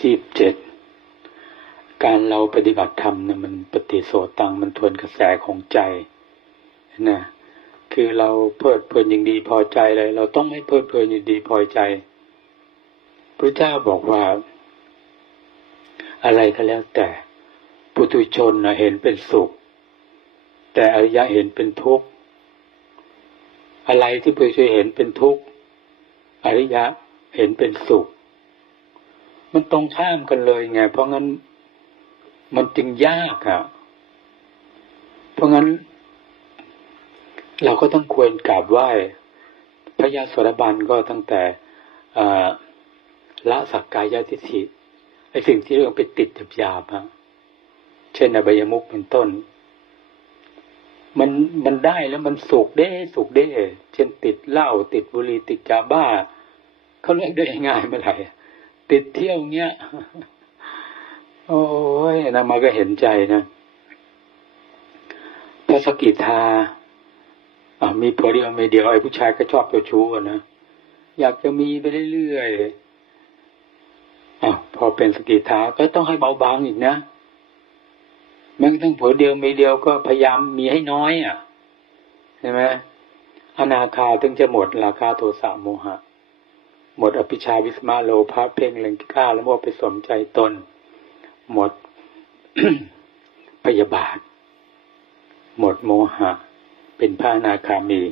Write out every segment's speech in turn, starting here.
จีบเจ็ดการเราปฏิบัติธรรมเนี่ยมันปฏิโสตังมันทวนกระแสของใจนะคือเราเพลิดเพลินยิงดีพอใจเลย เราต้องไม่เพลิดเพลินยิงดีพอใจพระเจ้าบอกว่า อะไรก็แล้วแต่ปุถุชนนะเห็นเป็นสุข แต่อริยะเห็นเป็นทุกข์อะไรที่ปุถุชนเห็นเป็นทุกข์อริยะเห็นเป็นสุข มันตรงข้ามกันเลยไง เพราะงั้นมันจึงยากอะ่ะเพราะงั้น เราก็ต้องควรกราบไหว้ พระยาสรบันก็ตั้งแต่ละสักกายทิฏฐิไอ้สิ่งที่เรื่องไปติดจับยาบฮะเช่นอบายมุกเป็นต้น มันมันได้แล้วมันสุกได้สุกได้ เช่นติดเหล้าติดบุหรี่ติดยาบ้าเขาเรียกได้ง่ายเมื่อไหร่ ติดเที่ยวเงี้ย โอ้ยนะมาก็เห็นใจนะพระสกิทาอ่ามีผัวเดียวไม่เดียวไอ้ผู้ชายก็ชอบเจ้าชู้นะ อยากจะมีไปเรื่อยๆอะพอเป็นสกิทาก็ต้องให้เบาบางอีกนะแม้กระทั่งผัวเดียวไม่เดียวก็พยายามมีให้น้อยอะใช่ไหมอนาคาถึงจะหมดราคาโทสะโมหะ หมดอภิชาวิสมาโลภะเพ่งเล็งกล้าแล้วว่าไปสมใจตน หมดพยาบาท หมดโมหะ เป็นพระนาคามี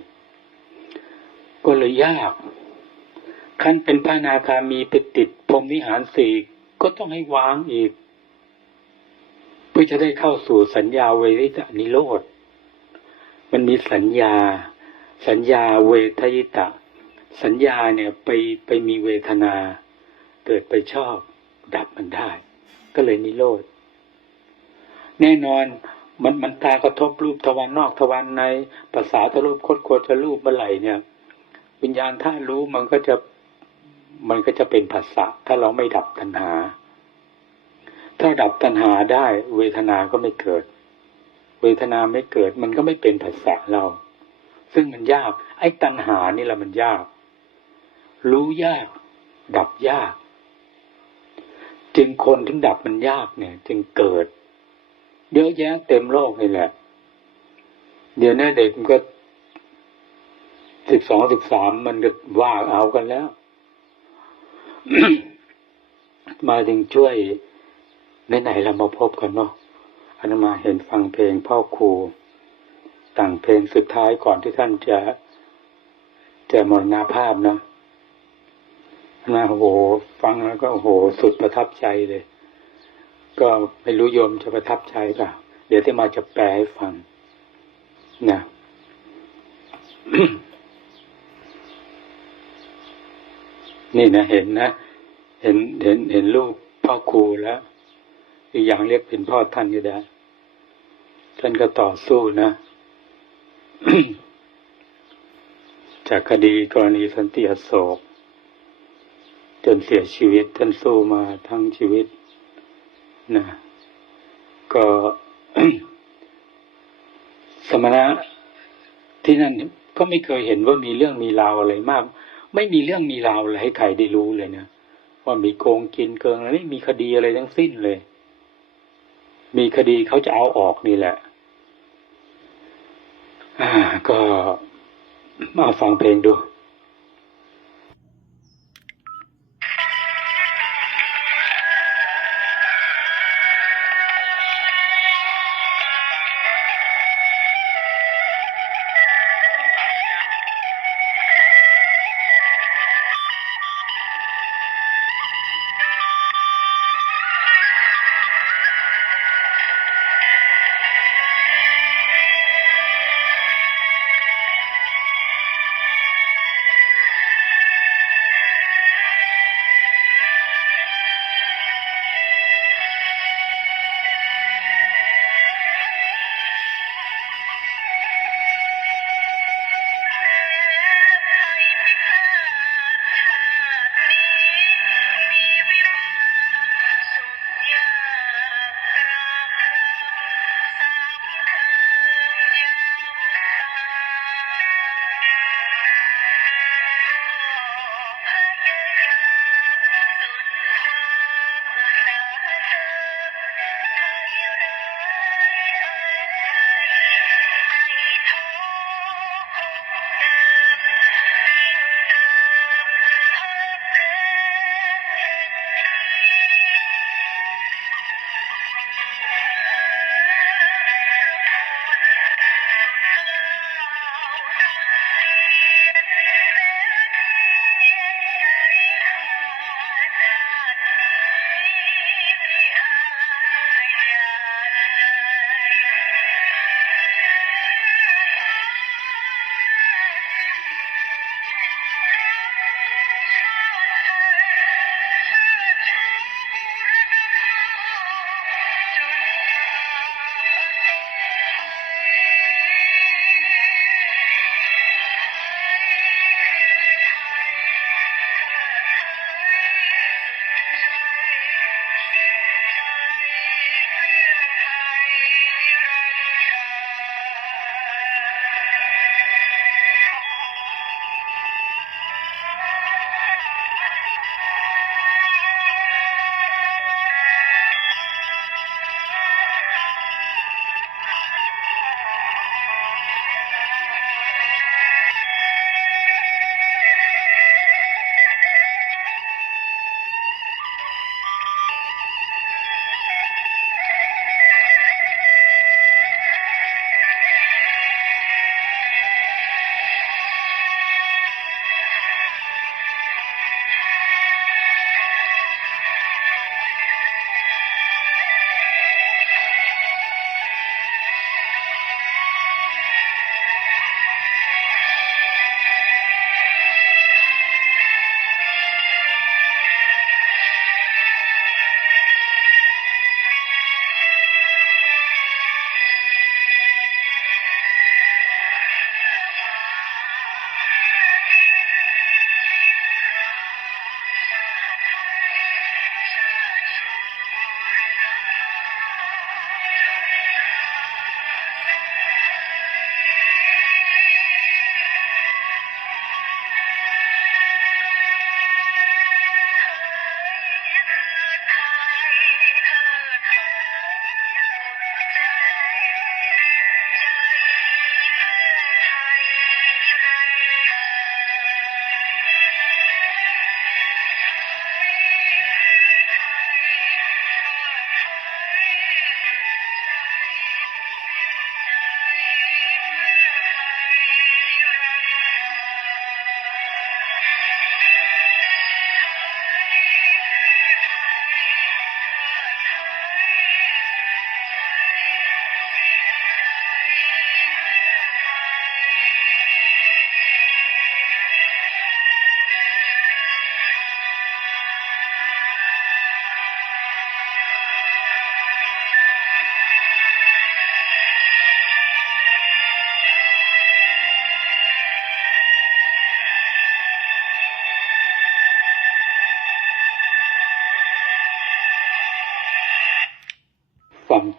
ก็เลยยากขั้นเป็นพระนาคามีไปติดพรมวิหารสี่ก็ต้องให้วางอีก เพื่อจะได้เข้าสู่สัญญาเวริตานิโรธมันมีสัญญา สัญญาเวทยิตะ สัญญาเนี่ยไปไปมีเวทนา เกิดไปชอบดับมันได้ ก็เลยนิโรธแน่นอนมันมันตากระทบรูปทวารนอกทวารในภาษาทรูปโคตรโคตรรูปเมื่อไหร่เนี่ย วิญญาณถ้ารู้มันก็จะมันก็จะเป็นภาษาถ้าเราไม่ดับตัณหา ถ้าดับตัณหาได้เวทนาก็ไม่เกิด เวทนาไม่เกิดมันก็ไม่เป็นภาษาเรา ซึ่งมันยาก ไอ้ตัณหานี่แหละมันยาก รู้ยาก ดับยาก จึงคนถึงดับมันยากเนี่ย จึงเกิด เยอะแยะเต็มโลกนี่แหละ เดี๋ยวนี้เด็กมันก็สิบสองสิบสามมันก็ว่าเอากันแล้ว มาถึงช่วยไหนๆเรามาพบกันเนาะอันมาเห็นฟังเพลงพ่อครูต่างเพลงสุดท้ายก่อนที่ท่านจะจะมรณาภาพเนาะ นะโอ้โห ฟังแล้วก็โอ้โหสุดประทับใจเลย ก็ไม่รู้โยมจะประทับใจป่ะเดี๋ยวที่มาจะแปลให้ฟังนะนี่นะเห็นนะเห็นเห็นเห็นลูกพ่อครูแล้ว อีกอย่างเรียกเป็นพ่อท่านก็ได้ ท่านก็ต่อสู้นะ จากคดีกรณีสันติอโศก จนเสียชีวิตท่านสู้มาทั้งชีวิตนะก็สมณะที่นั่นก็ไม่เคยเห็นว่ามีเรื่องมีราวอะไรมาก ไม่มีเรื่องมีราวอะไรให้ใครได้รู้เลยนะว่ามีโกงกินเกิงอะไรไม่มีคดีอะไรทั้งสิ้นเลย มีคดีเขาจะเอาออกนี่แหละอ่าก็มาฟังเพลงดู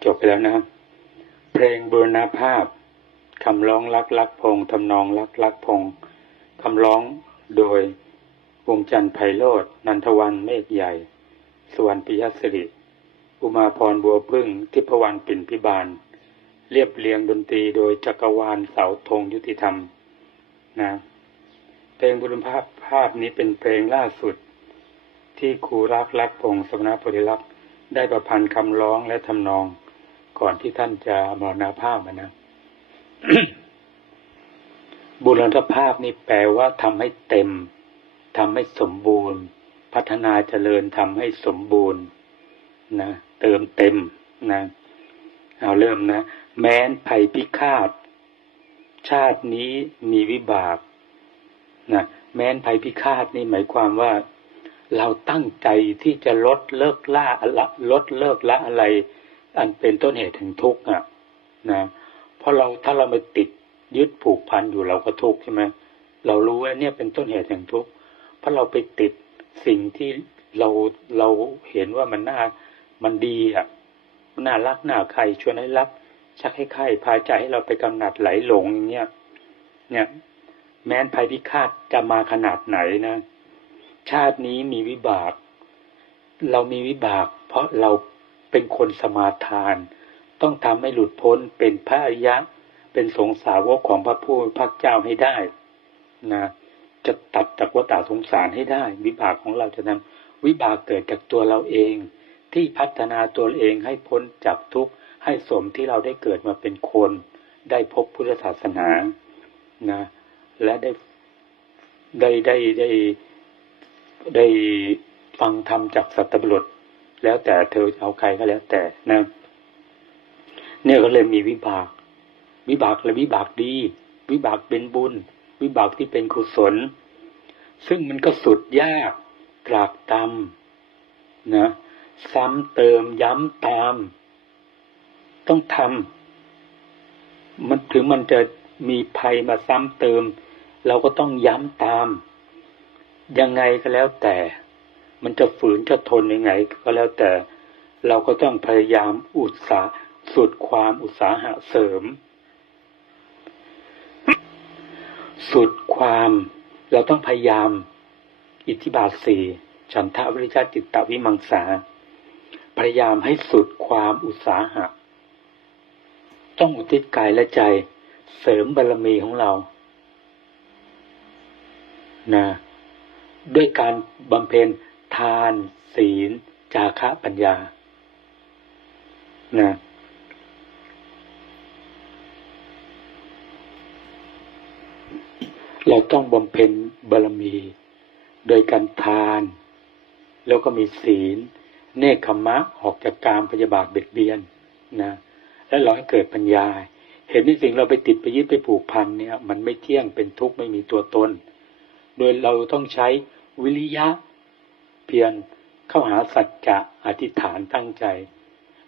จบไปแล้วนะครับ เพลงบูรณภาพคำร้องรักรักพงทำนองรักรักพงคำร้องโดยวงจันทร์ไพโรธนันทวันเมฆใหญ่ สวรรณปิยสิริ อุมาพรบัวพึ่ง ทิพวรรณปิ่นพิบาล เรียบเรียงดนตรีโดยจักรวาลเสาธงยุติธรรมนะเพลงบุรณภาพภาพนี้เป็นเพลงล่าสุด ที่ครูรักรักพงศ์สมณโพธิลักษ์ได้ประพันธ์คำร้องและทำนอง ก่อนที่ท่านจะมรณภาพนะบุรณภาพนี่แปลว่าทำให้เต็มทำให้สมบูรณ์ พัฒนาเจริญทำให้สมบูรณ์นะเติมเต็มนะเอาเริ่มนะ แม้นภัยพิฆาต ชาตินี้มีวิบากนะแม้นภัยพิฆาตนี่หมายความว่า เราตั้งใจที่จะลดเลิกล่าละลดเลิกละอะไร อันเป็นต้นเหตุถึงทุกข์อะนะเพราะเราถ้าเราไปติดยึดผูกพันอยู่เราก็ทุกข์ใช่ไหมเรารู้ว่าเนี่ยเป็นต้นเหตุแห่งทุกข์เพราะเราไปติดสิ่งที่เราเราเห็นว่ามันน่ามันดีอะน่ารักน่าใครชวนให้รัก ชักให้ใครพาใจให้เราไปกำหนัดไหลหลงอย่างเงี้ยเนี่ยแม้นภัยพิฆาตจะมาขนาดไหนนะ ชาตินี้มีวิบาก เรามีวิบาก เพราะเรา เป็นคนสมาทาน ต้องทำให้หลุดพ้นเป็นพระอริยะ เป็นสงสาวกของพระผู้พระเจ้าให้ได้นะจะตัดจากวัฏสงสารให้ได้ วิบากของเราจะนำวิบากเกิดจากตัวเราเอง ที่พัฒนาตัวเองให้พ้นจากทุกข์ให้สมที่เราได้เกิดมาเป็นคน ได้พบพุทธศาสนานะและได้ได้ได้ได้ได้ฟังธรรมจากสัตบุรุษ แล้วแต่เธอเอาใครก็แล้วแต่นะเนี่ยก็เลยมีวิบาก วิบากและวิบากดี วิบากเป็นบุญ วิบากที่เป็นกุศล ซึ่งมันก็สุดยากตรากตำนะ ซ้ำเติมย้ำตาม ต้องทำมันถึงมันจะมีภัยมาซ้ำเติม เราก็ต้องย้ำตาม ยังไงก็แล้วแต่ มันจะฝืนจะทนยังไง ก็แล้วแต่เราก็ต้องพยายามอุตสาสุดความอุตสาหะเสริม สุดความเราต้องพยายาม อิทธิบาทสี่ฉันทะวิริยะจิตตวิมังสา พยายามให้สุดความอุตสาหะ ต้องอุทิศกายและใจเสริมบารรมีของเรานะด้วยการบำเพ็ญ ทาน ศีล จาคะปัญญา นะเราต้องบำเพ็ญบารมี โดยการทาน แล้วก็มีศีล เนคขมะออกจากการพยาบาทเบียดเบียนนะและเราให้เกิดปัญญา เห็นในสิ่งเราไปติดไปยึดไปผูกพันเนี่ย มันไม่เที่ยงเป็นทุกข์ไม่มีตัวตน โดยเราต้องใช้วิริยะ เพียรเข้าหาสัจจะอธิษฐานตั้งใจ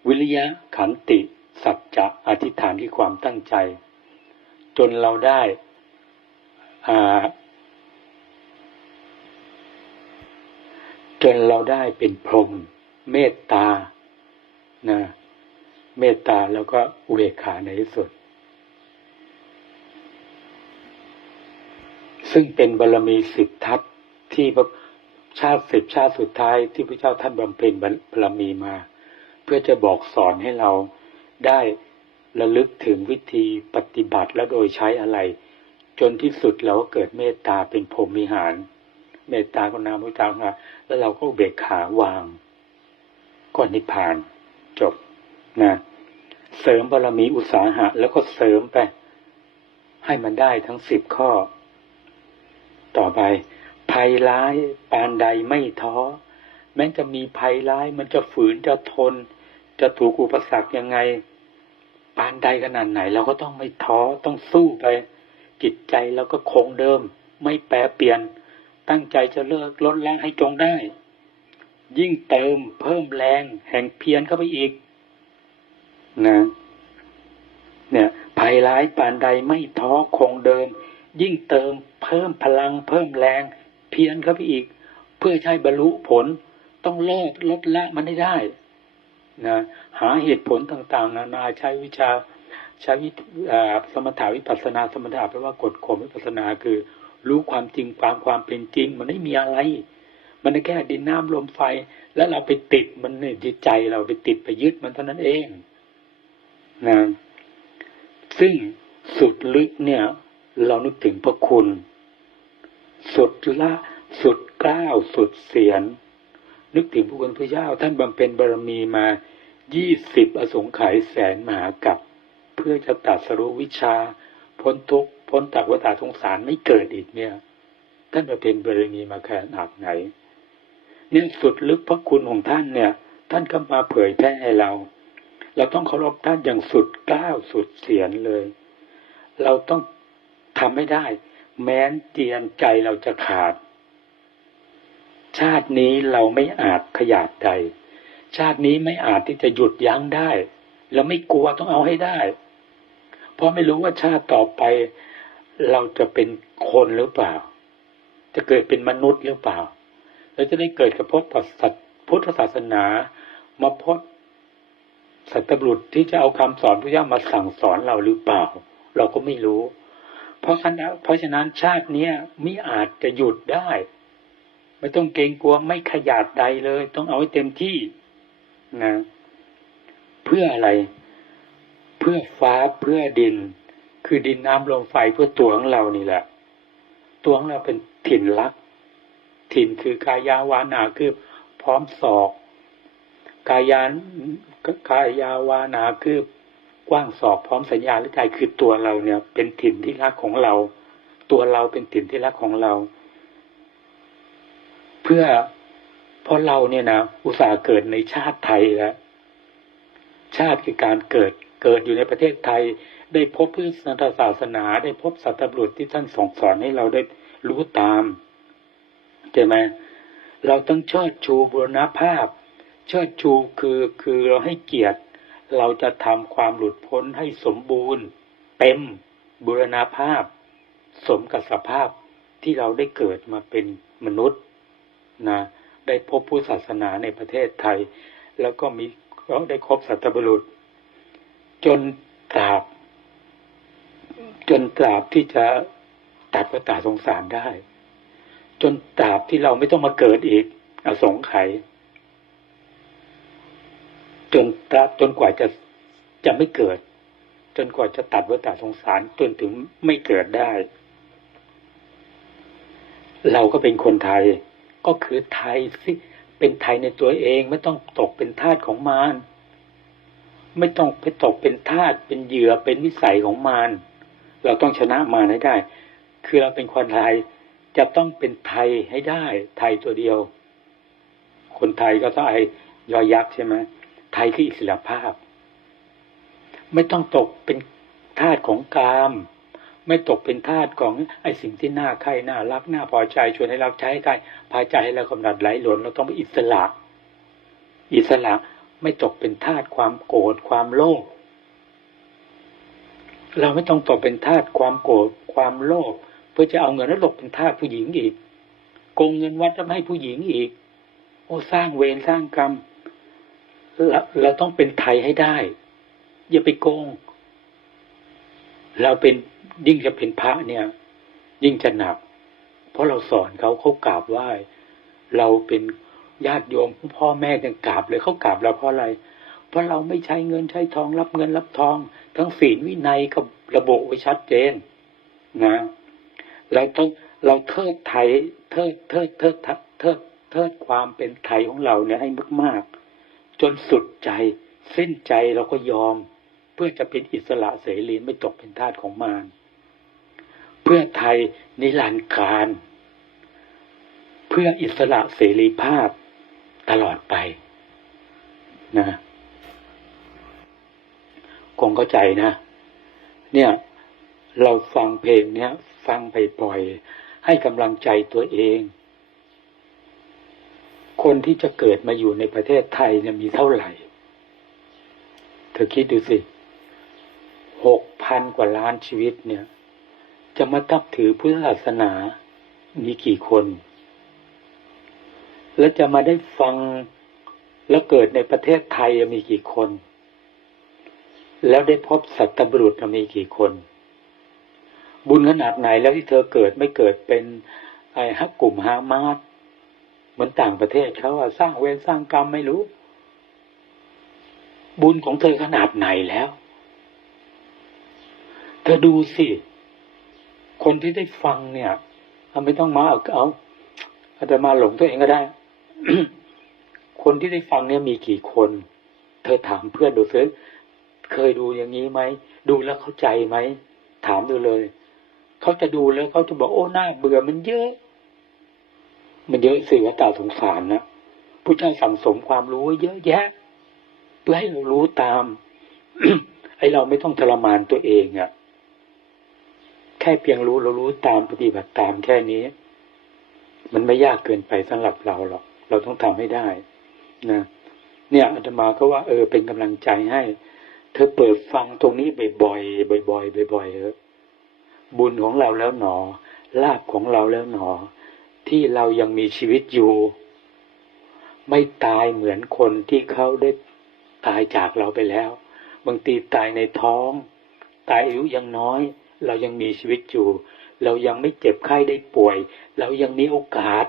วิริยะขันติ สัจจะอธิษฐานที่ความตั้งใจ จนเราได้จนเราได้เป็นพรหมเมตตานะเมตตาแล้วก็อุเบกขาในที่สุด ซึ่งเป็นบารรมีสิบทัศที่ ชาติสิบชาติสุดท้ายที่พระเจ้าท่านบำเพ็ญบารมีมา เพื่อจะบอกสอนให้เราได้ระลึกถึงวิธีปฏิบัติและโดยใช้อะไร จนที่สุดเราก็เกิดเมตตาเป็นพรหมิหาร เมตตาก็นามพุทธามาแล้วเราก็เบกขาวางก็นิพพาน จบนะเสริมบารรมีอุตสาหะ แล้วก็เสริมไป ให้มันได้ทั้งสิบข้อ ต่อไป ภัยร้ายปานใดไม่ท้อ แม้จะมีภัยร้ายมันจะฝืนจะทน จะถูกอุปสรรคยังไง ปานใดขนาดไหนเราก็ต้องไม่ท้อต้องสู้ไป จิตใจเราก็คงเดิม ไม่แปรเปลี่ยน ตั้งใจจะเลิกลดละให้จงได้ ยิ่งเติมเพิ่มแรงแห่งเพียรเข้าไปอีก นะ เนี่ยภัยร้ายปานใดไม่ท้อคงเดิมยิ่งเติมเพิ่มพลังเพิ่มแรง พียรเข้าไปอีก เพื่อใช้บรรลุผลต้องเลิกลดละมันให้ได้นะหาเหตุผลต่าง ๆ นานาใช้วิชาใช้วิสมถาวิปัสนาสมถะแปลว่ากฎข่มวิปัสนาคือ รู้ความจริงความความเป็นจริง มันไม่มีอะไร มันแค่ดินน้ำลมไฟ แล้วเราไปติดมันเนี่ยจิตใจเราไปติดไปยึดมันเท่านั้นเองนะซึ่งสุดลึกเนี่ย เรานึกถึงพระคุณ สุดละสุดกล้าวสุดเสียน นึกถึงพระคุณพระเจ้าท่านบำเพ็ญบารมีมายี่สิบอสงไขยแสนมหากับ เพื่อจะตัดสรู้วิชา พ้นทุกข์พ้นจากวัฏสงสารไม่เกิดอีกเนี่ย ท่านบำเพ็ญบารมีมาขนาดไหน เนี่ยสุดลึกพระคุณของท่านเนี่ย ท่านก็มาเผยแพร่ให้เรา เราต้องเคารพท่านอย่างสุดกล้าวสุดเสียนเลย เราต้องทำไม่ได้ แม้นเตียนใจเราจะขาด ชาตินี้เราไม่อาจขยาดใด ชาตินี้ไม่อาจที่จะหยุดยั้งได้เราไม่กลัวต้องเอาให้ได้ เพราะไม่รู้ว่าชาติต่อไป เราจะเป็นคนหรือเปล่า จะเกิดเป็นมนุษย์หรือเปล่าเราจะได้เกิดกับพบกับสัตพุทธศาสนามาพบสัตบุรุษที่จะเอาคำสอนพระเจ้ามาสั่งสอนเราหรือเปล่า เราก็ไม่รู้ เพราะฉะนั้นเพราะฉะนั้นชาติเนี้ยไม่อาจจะหยุดได้ ไม่ต้องเกรงกลัวไม่ขยาดใดเลย ต้องเอาให้เต็มที่นะเพื่ออะไร เพื่อฟ้าเพื่อดิน คือดินน้ำลมไฟเพื่อตัวของเรานี่แหละ ตัวของเราเป็นถิ่นรัก ถิ่นคือกายาวานาคือพร้อมศอก กายานกายาวานาคือ กว้างศอกพร้อมสัญญาหรือใจคือตัวเราเนี่ย เป็นถิ่นที่รักของเรา ตัวเราเป็นถิ่นที่รักของเรา เพื่อเพราะเราเนี่ยนะอุตส่าห์เกิดในชาติไทยแล้วชาติคือการเกิดเกิดอยู่ในประเทศไทย ได้พบพุทธศาสนา ได้พบสัตบุรุษที่ท่านส่งสอนให้เราได้รู้ตามใช่ไหมเราต้องเชิดชูบุรณภาพ เชิดชูคือคือเราให้เกียรติ เราจะทำความหลุดพ้นให้สมบูรณ์ เต็มบุรณาภาพ สมกับสภาพที่เราได้เกิดมาเป็นมนุษย์นะได้พบพุทธศาสนาในประเทศไทย แล้วก็มีเราได้ครบสัตบุรุษ จนตราบ จนตราบที่จะตัดวัฏสงสารได้ จนตราบที่เราไม่ต้องมาเกิดอีกอสงไขย จนตราจนกว่าจะจะไม่เกิด จนกว่าจะตัดวัฏสงสารจนถึงไม่เกิดได้ เราก็เป็นคนไทย ก็คือไทยสิเป็นไทยในตัวเองไม่ต้องตกเป็นทาสของมารไม่ต้องไปตกเป็นทาสเป็นเหยื่อเป็นวิสัยของมารเราต้องชนะมารให้ได้ คือเราเป็นคนไทยจะต้องเป็นไทยให้ได้ ไทยตัวเดียว คนไทยก็ต้องไอ้ยอยักษ์ใช่ไหม ไทยคืออิสระภาพ ไม่ต้องตกเป็นทาสของกาม ไม่ตกเป็นทาสของไอ้สิ่งที่น่าใคร่น่ารักน่าพอใจชวนให้เราใช้ใครพาใจให้เรากำหนัดไหลหลนเราต้องเป็นอิสระ อิสระไม่ตกเป็นทาสความโกรธความโลภเราไม่ต้องตกเป็นทาสความโกรธความโลภเพื่อจะเอาเงินแล้วหลบเป็นทาสผู้หญิงอีกโกงเงินวัดแล้วให้ผู้หญิงอีก โอ้สร้างเวรสร้างกรรม เราต้องเป็นไทยให้ได้ อย่าไปโกง เราเป็นยิ่งจะเป็นพระเนี่ย ยิ่งจะหนัก เพราะเราสอนเขาเขากราบไหว้เราเป็นญาติโยมพ่อแม่ยังกราบเลยเขากราบเราเพราะอะไร เพราะเราไม่ใช้เงินใช้ทอง รับเงินรับทอง ทั้งศีลวินัยกับระบุไว้ชัดเจนนะเราต้องเราเทิดไทยเทิดเทิดเทิดเทิดเทิดเทิดความเป็นไทยของเราเนี่ยให้มากๆ จนสุดใจสิ้นใจเราก็ยอม เพื่อจะเป็นอิสระเสรีไม่ตกเป็นทาสของมารเพื่อไทยนิรันดร์การ เพื่ออิสระเสรีภาพตลอดไปนะคงเข้าใจนะ เนี่ย เราฟังเพลงเนี้ย ฟังไปปล่อยให้กำลังใจตัวเอง คนที่จะเกิดมาอยู่ในประเทศไทยเนี่ยมีเท่าไหร่ เธอคิดดูสิหกพันกว่าล้านชีวิตเนี่ย จะมาทับถือพุทธศาสนามีกี่คน แล้วจะมาได้ฟังแล้วเกิดในประเทศไทยมีกี่คน แล้วได้พบสัตบุรุษมีกี่คน บุญขนาดไหนแล้วที่เธอเกิดไม่เกิดเป็นไอ้ฮักกลุ่มฮามาส เหมือนต่างประเทศเขาอะสร้างเวรสร้างกรรมไม่รู้ บุญของเธอขนาดไหนแล้ว เธอดูสิ คนที่ได้ฟังเนี่ยไม่ต้องมาเอาเอาอาจจะมาหลงตัวเองก็ได้ คนที่ได้ฟังเนี่ยมีกี่คน เธอถามเพื่อนดูซิเคยดูอย่างนี้ไหม ดูแล้วเข้าใจไหม ถามดูเลย เขาจะดูแล้วเขาจะบอกโอ้หน้าเบื่อมันเยอะ มันเยอะสิว่าตาสงสารนะผู้เจ้าสั่งสมความรู้เยอะแยะ เพื่อให้เรารู้ตามไอเราไม่ต้องทรมานตัวเองอะ่ะ แค่เพียงรู้เรารู้ตามปฏิบัติตามแค่นี้ มันไม่ยากเกินไปสำหรับเราหรอก เราต้องทำให้ได้นะเนี่ยอาตมาก็ว่าเออเป็นกำลังใจให้ เธอเปิดฟังตรงนี้บ่อยๆบ่อยๆบ่อยๆเออบุญของเราแล้วหนอลาบของเราแล้วหนอ ที่เรายังมีชีวิตอยู่ ไม่ตายเหมือนคนที่เขาได้ตายจากเราไปแล้ว บางทีตายในท้อง ตายอายุยังน้อย เรายังมีชีวิตอยู่ เรายังไม่เจ็บไข้ได้ป่วย เรายังมีโอกาส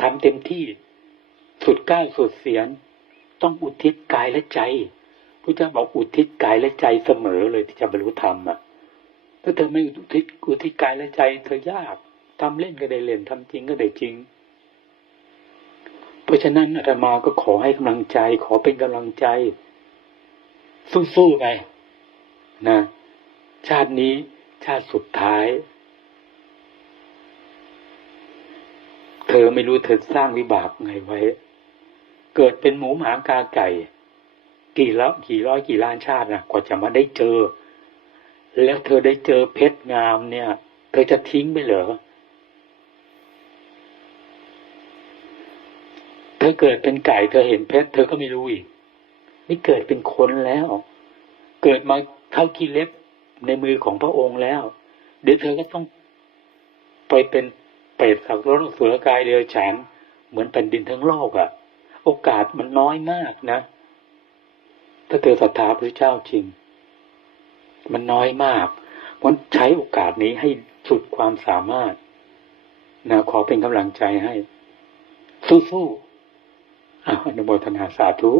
ทำเต็มที่สุดกล้าสุดเสียน ต้องอุทิศกายและใจพระเจ้าบอกอุทิศกายและใจเสมอเลยที่จะบรรลุธรรมอะถ้าเธอไม่อุทิศอุทิศกายและใจ เธอยาก ทำเล่นก็ได้เล่นทำจริงก็ได้จริง เพราะฉะนั้นอาตมาก็ขอให้กำลังใจ ขอเป็นกำลังใจ สู้ๆไปนะ ชาตินี้ชาติสุดท้าย เธอไม่รู้เธอสร้างวิบากไงไว้ เกิดเป็นหมูหมากาไก่ กี่แล้วกี่ร้อยกี่ล้านชาตินะกว่าจะมาได้เจอ แล้วเธอได้เจอเพชรงามเนี่ย เธอจะทิ้งไปเหรอ เธอเกิดเป็นไก่เธอเห็นเพชรเธอก็ไม่รู้อีก นี่เกิดเป็นคนแล้ว เกิดมาเท่ากีเล็บในมือของพระองค์แล้ว เดี๋ยวเธอก็ต้องไปเป็นเปรตสักรถสุรกายเดียวฉันเหมือนแผ่นดินทั้งโลกอะ่ะ โอกาสมันน้อยมากนะ ถ้าเธอศรัทธาพระเจ้าจริง มันน้อยมากมันใช้โอกาสนี้ให้สุดความสามารถนะขอเป็นกำลังใจให้ สู้ๆ อนุโมทนาสาธุ